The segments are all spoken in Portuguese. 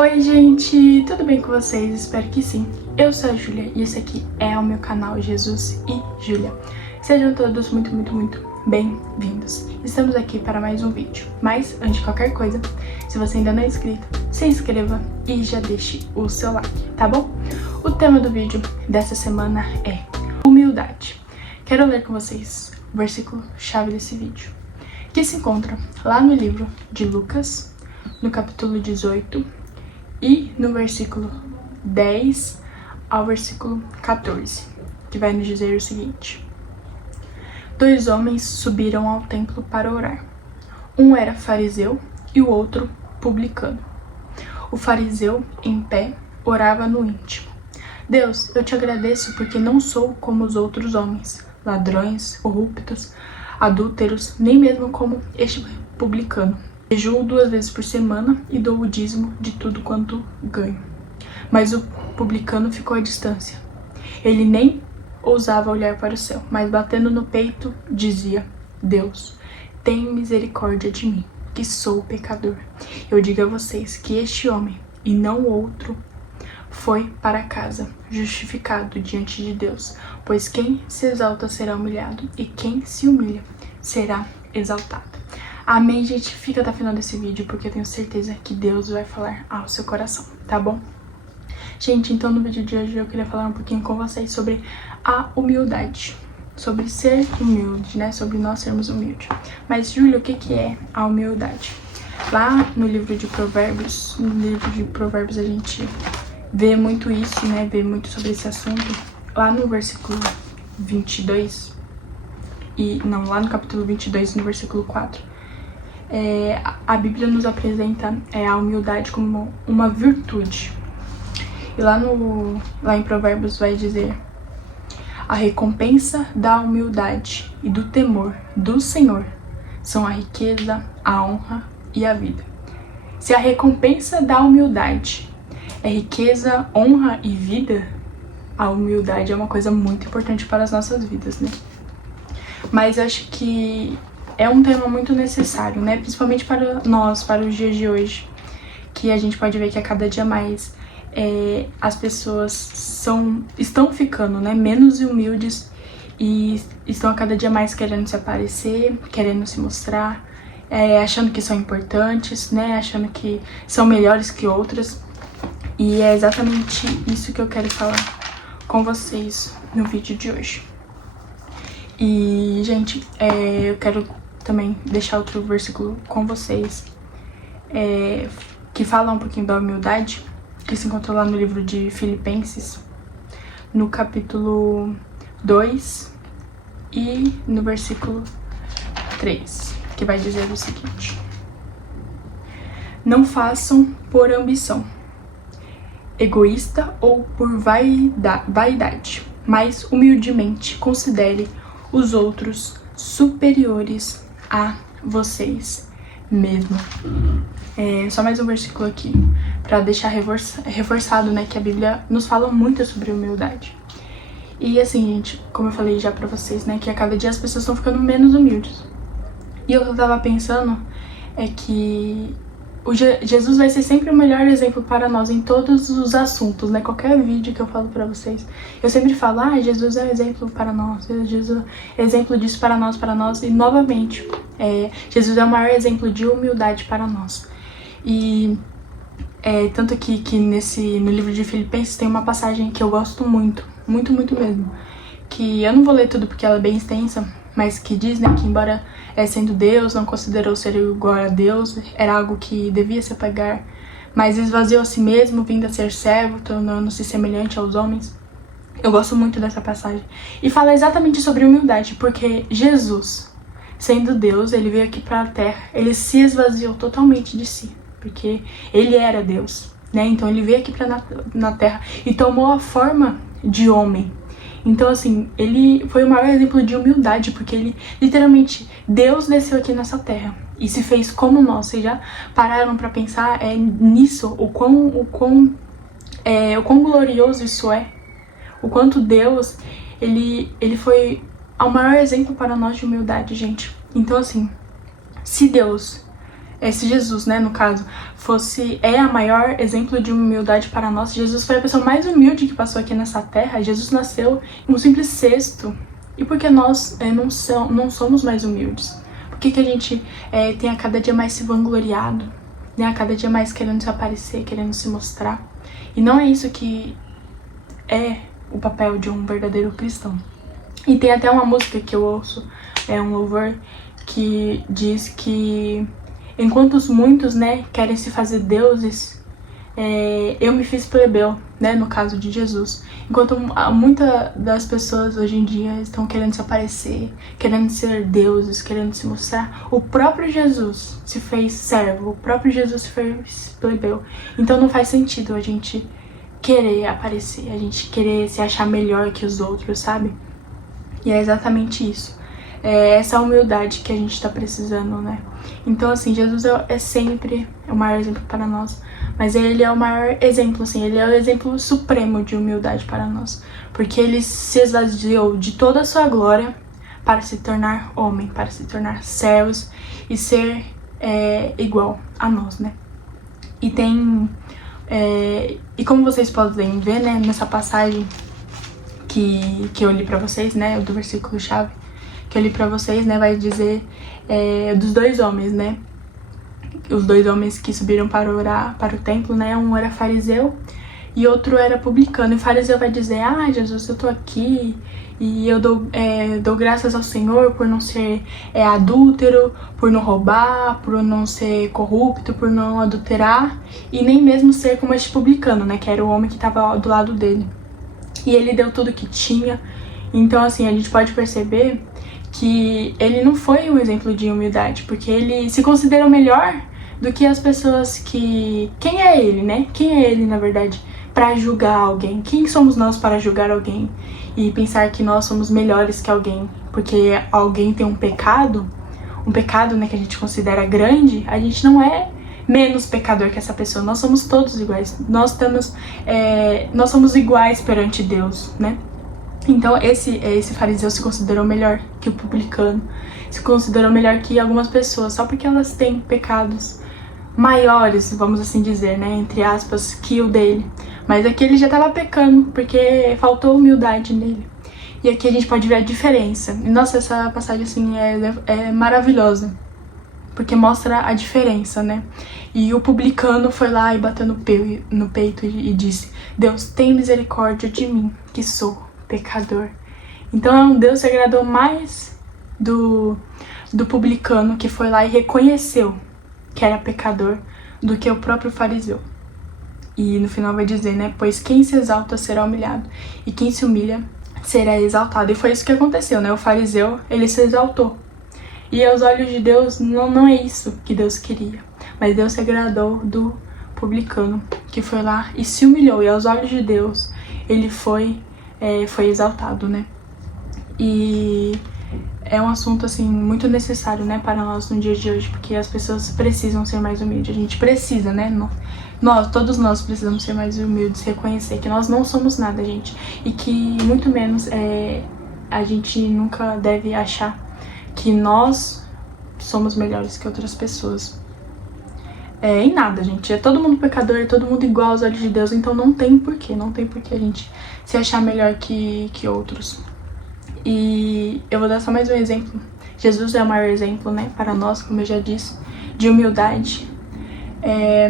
Oi gente, tudo bem com vocês? Espero que sim. Eu sou a Júlia e esse aqui é o meu canal Jesus e Júlia. Sejam todos muito bem-vindos. Estamos aqui para mais um vídeo, mas antes de qualquer coisa, se você ainda não é inscrito, se inscreva e já deixe o seu like, tá bom? O tema do vídeo dessa semana é humildade. Quero ler com vocês o versículo chave desse vídeo, que se encontra lá no livro de Lucas, no capítulo 18, e no versículo 10 ao versículo 14, que vai nos dizer o seguinte: 2 homens subiram ao templo para orar. Um era fariseu e o outro publicano. O fariseu, em pé, orava no íntimo: Deus, eu te agradeço porque não sou como os outros homens, ladrões, corruptos, adúlteros, nem mesmo como este publicano. Jejuo 2 vezes por semana e dou o dízimo de tudo quanto ganho. Mas o publicano ficou à distância. Ele nem ousava olhar para o céu, mas batendo no peito dizia: Deus, tem misericórdia de mim, que sou pecador. Eu digo a vocês que este homem, e não outro, foi para casa justificado diante de Deus, pois quem se exalta será humilhado, e quem se humilha será exaltado. Amém, gente? Fica até o final desse vídeo, porque eu tenho certeza que Deus vai falar ao seu coração, tá bom? Gente, então no vídeo de hoje eu queria falar um pouquinho com vocês sobre a humildade. Sobre ser humilde, né? Sobre nós sermos humildes. Mas, Júlia, o que é a humildade? Lá no livro de Provérbios, a gente vê muito isso, né? Vê muito sobre esse assunto. Lá no versículo 22, lá no capítulo 22, no versículo 4, a Bíblia nos apresenta a humildade como uma virtude. E lá em Provérbios vai dizer: a recompensa da humildade e do temor do Senhor são a riqueza, a honra e a vida. Se a recompensa da humildade é riqueza, honra e vida, a humildade é uma coisa muito importante para as nossas vidas, né? Mas eu acho que é um tema muito necessário, né? Principalmente para nós, para os dias de hoje, que a gente pode ver que a cada dia mais as pessoas estão ficando, né, menos humildes e estão a cada dia mais querendo se aparecer, querendo se mostrar, achando que são importantes, né? Achando que são melhores que outras. E é exatamente isso que eu quero falar com vocês no vídeo de hoje. E, gente, eu quero também deixar outro versículo com vocês, que fala um pouquinho da humildade, que se encontra lá no livro de Filipenses, no capítulo 2 e no versículo 3, que vai dizer o seguinte: não façam por ambição egoísta ou por vaidade, mas humildemente considere os outros superiores a vocês mesmos. Só mais um versículo aqui, para deixar reforçado, né, que a Bíblia nos fala muito sobre humildade. E assim, gente, como eu falei já pra vocês, né, que a cada dia as pessoas estão ficando menos humildes. E eu tava pensando que Jesus vai ser sempre o melhor exemplo para nós em todos os assuntos, né? Qualquer vídeo que eu falo pra vocês, eu sempre falo: Jesus é um exemplo para nós, Jesus é exemplo disso para nós, e novamente, Jesus é o maior exemplo de humildade para nós. E tanto que no livro de Filipenses tem uma passagem que eu gosto muito mesmo, que eu não vou ler tudo porque ela é bem extensa, mas que diz, né, que embora sendo Deus, não considerou ser igual a Deus, era algo que devia se apagar, mas esvaziou a si mesmo, vindo a ser servo, tornando-se semelhante aos homens. Eu gosto muito dessa passagem. E fala exatamente sobre humildade, porque Jesus, sendo Deus, ele veio aqui para a Terra, ele se esvaziou totalmente de si, porque ele era Deus, né? Então ele veio aqui na Terra e tomou a forma de homem. Então, assim, ele foi o maior exemplo de humildade, porque ele, literalmente, Deus desceu aqui nessa terra e se fez como nós. Vocês já pararam pra pensar nisso? O quão glorioso isso é? O quanto Deus, ele foi o maior exemplo para nós de humildade, gente. Então, assim, se Deus se Jesus, né, no caso, é a maior exemplo de humildade para nós, Jesus foi a pessoa mais humilde que passou aqui nessa terra. Jesus nasceu em um simples cesto. E por que nós não somos mais humildes? Por que a gente tem a cada dia mais se vangloriado, né, a cada dia mais querendo se aparecer, querendo se mostrar? E não é isso que é o papel de um verdadeiro cristão. E tem até uma música que eu ouço, um louvor, que diz que enquanto muitos, né, querem se fazer deuses, eu me fiz plebeu, né, no caso de Jesus. Enquanto muitas das pessoas hoje em dia estão querendo se aparecer, querendo ser deuses, querendo se mostrar, o próprio Jesus se fez servo, o próprio Jesus se fez plebeu. Então não faz sentido a gente querer aparecer, a gente querer se achar melhor que os outros, sabe? E é exatamente isso. Essa humildade que a gente tá precisando, né? Então, assim, Jesus é sempre o maior exemplo para nós. Mas ele é o maior exemplo, assim, ele é o exemplo supremo de humildade para nós. Porque ele se esvaziou de toda a sua glória para se tornar homem, para se tornar servos e ser igual a nós, né? E tem... e como vocês podem ver, né, nessa passagem que eu li pra vocês, né, do versículo-chave que eu li pra vocês, né, vai dizer dos dois homens, né, os dois homens que subiram para orar para o templo, né, um era fariseu e outro era publicano. E o fariseu vai dizer: Jesus, eu tô aqui e eu dou graças ao Senhor por não ser adúltero, por não roubar, por não ser corrupto, por não adulterar e nem mesmo ser como este publicano, né, que era o homem que estava do lado dele. E ele deu tudo que tinha. Então, assim, a gente pode perceber que ele não foi um exemplo de humildade, porque ele se considerou melhor do que as pessoas que... Quem é ele, né? Quem é ele, na verdade, para julgar alguém? Quem somos nós para julgar alguém e pensar que nós somos melhores que alguém? Porque alguém tem um pecado, né, que a gente considera grande, a gente não é menos pecador que essa pessoa. Nós somos todos iguais. Nós somos iguais perante Deus, né? Então esse fariseu se considerou melhor que o publicano, se considerou melhor que algumas pessoas, só porque elas têm pecados maiores, vamos assim dizer, né, entre aspas, que o dele. Mas aqui ele já estava pecando, porque faltou humildade nele. E aqui a gente pode ver a diferença. E nossa, essa passagem assim é maravilhosa, porque mostra a diferença, né? E o publicano foi lá e bateu no peito e disse: Deus, tem misericórdia de mim, que sou pecador. Então Deus se agradou mais do publicano, que foi lá e reconheceu que era pecador, do que o próprio fariseu. E no final vai dizer, né, pois quem se exalta será humilhado, e quem se humilha será exaltado. E foi isso que aconteceu, né? O fariseu, ele se exaltou. E aos olhos de Deus, não é isso que Deus queria. Mas Deus se agradou do publicano, que foi lá e se humilhou. E aos olhos de Deus, ele foi exaltado, né? E é um assunto, assim, muito necessário, né, para nós no dia de hoje, porque as pessoas precisam ser mais humildes. A gente precisa, né? Todos nós precisamos ser mais humildes, reconhecer que nós não somos nada, gente. E que, muito menos, a gente nunca deve achar que nós somos melhores que outras pessoas. Em nada, gente. É todo mundo pecador, é todo mundo igual aos olhos de Deus, então não tem porquê a gente se achar melhor que outros. E eu vou dar só mais um exemplo. Jesus é o maior exemplo, né, para nós, como eu já disse, de humildade.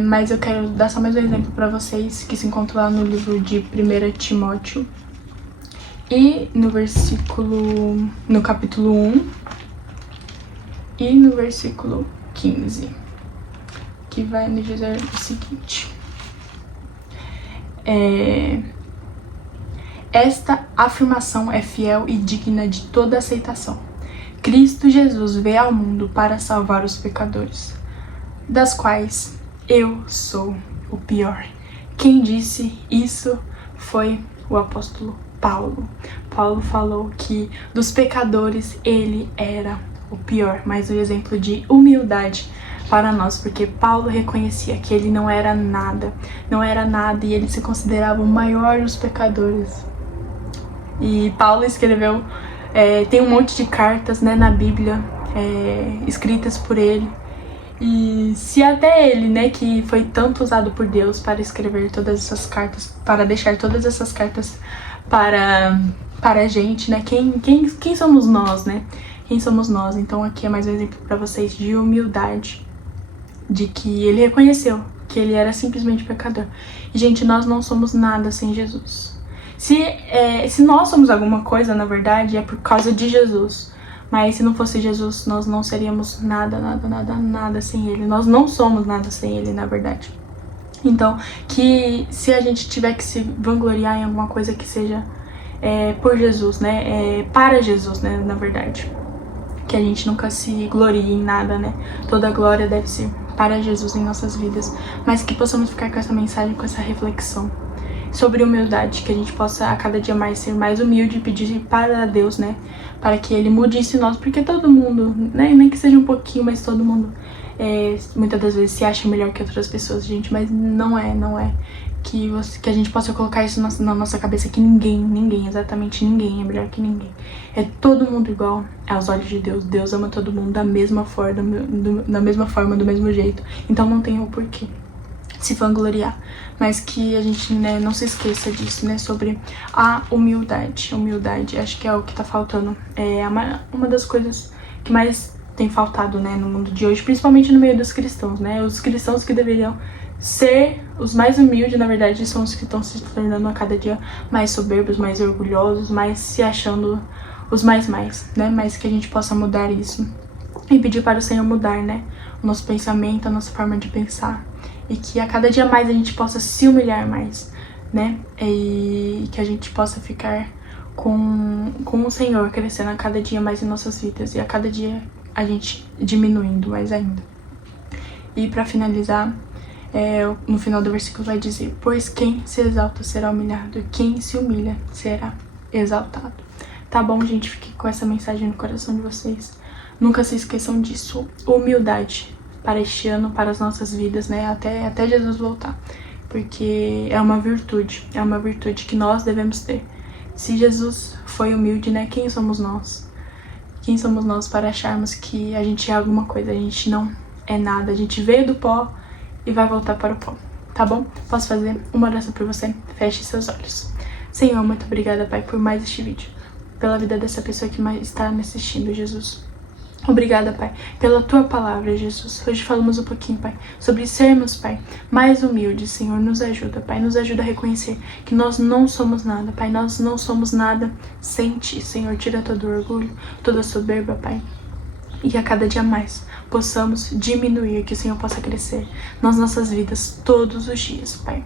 Mas eu quero dar só mais um exemplo para vocês, que se encontra lá no livro de 1 Timóteo. E no capítulo 1 e no versículo 15, que vai nos dizer o seguinte: esta afirmação é fiel e digna de toda aceitação. Cristo Jesus veio ao mundo para salvar os pecadores, das quais eu sou o pior. Quem disse isso foi o apóstolo Paulo. Paulo falou que dos pecadores ele era o pior, mas o exemplo de humildade para nós, porque Paulo reconhecia que ele não era nada e ele se considerava o maior dos pecadores. E Paulo escreveu, tem um monte de cartas, né, na Bíblia, escritas por ele, E se até ele, né, que foi tanto usado por Deus para escrever todas essas cartas, para deixar todas essas cartas para a gente, né, quem somos nós, né? Quem somos nós? Então aqui é mais um exemplo para vocês de humildade, de que ele reconheceu que ele era simplesmente pecador. E, gente, nós não somos nada sem Jesus. Se nós somos alguma coisa, na verdade, é por causa de Jesus. Mas se não fosse Jesus, nós não seríamos nada, nada, nada, nada sem ele. Nós não somos nada sem ele, na verdade. Então, que se a gente tiver que se vangloriar em alguma coisa que seja por Jesus, né? Para Jesus, né? Na verdade. Que a gente nunca se glorie em nada, né? Toda a glória deve ser para Jesus em nossas vidas. Mas que possamos ficar com essa mensagem, com essa reflexão sobre humildade, que a gente possa a cada dia mais ser mais humilde e pedir para Deus, né, para que Ele mude isso em nós, porque todo mundo, né, nem que seja um pouquinho, mas todo mundo muitas das vezes se acha melhor que outras pessoas, gente, mas não é que a gente possa colocar isso na nossa cabeça, que ninguém, exatamente ninguém é melhor que ninguém. É todo mundo igual aos olhos de Deus. Deus ama todo mundo da mesma forma, do mesmo jeito. Então não tem o porquê se vangloriar, mas que a gente, né, não se esqueça disso, né, sobre a humildade. Acho que é o que tá faltando, uma das coisas que mais tem faltado, né, no mundo de hoje, principalmente no meio dos cristãos, né, os cristãos que deveriam ser os mais humildes, na verdade, são os que estão se tornando a cada dia mais soberbos, mais orgulhosos, mais se achando os mais, né, mas que a gente possa mudar isso e pedir para o Senhor mudar, né, o nosso pensamento, a nossa forma de pensar, e que a cada dia mais a gente possa se humilhar mais, né? E que a gente possa ficar com o Senhor crescendo a cada dia mais em nossas vidas e a cada dia a gente diminuindo mais ainda. E para finalizar, no final do versículo vai dizer: pois quem se exalta será humilhado, e quem se humilha será exaltado. Tá bom, gente? Fique com essa mensagem no coração de vocês. Nunca se esqueçam disso. Humildade para este ano, para as nossas vidas, né, até Jesus voltar, porque é uma virtude que nós devemos ter. Se Jesus foi humilde, né, quem somos nós? Quem somos nós para acharmos que a gente é alguma coisa? A gente não é nada, a gente veio do pó e vai voltar para o pó, tá bom? Posso fazer uma oração por você? Feche seus olhos. Senhor, muito obrigada, Pai, por mais este vídeo, pela vida dessa pessoa que está me assistindo, Jesus. Obrigada, Pai, pela Tua palavra, Jesus. Hoje falamos um pouquinho, Pai, sobre sermos, Pai, mais humildes, Senhor. Nos ajuda, Pai, nos ajuda a reconhecer que nós não somos nada, Pai. Nós não somos nada sem Ti, Senhor. Tira todo o orgulho, toda a soberba, Pai. E a cada dia mais possamos diminuir, que o Senhor possa crescer nas nossas vidas todos os dias, Pai.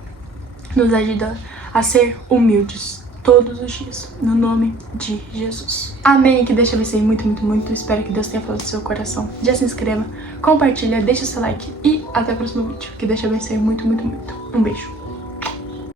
Nos ajuda a ser humildes todos os dias, no nome de Jesus. Amém, que Deus te abençoe muito, muito, muito. Espero que Deus tenha falado do seu coração. Já se inscreva, compartilha, deixa o seu like e até o próximo vídeo. Que Deus te abençoe muito, muito, muito. Um beijo.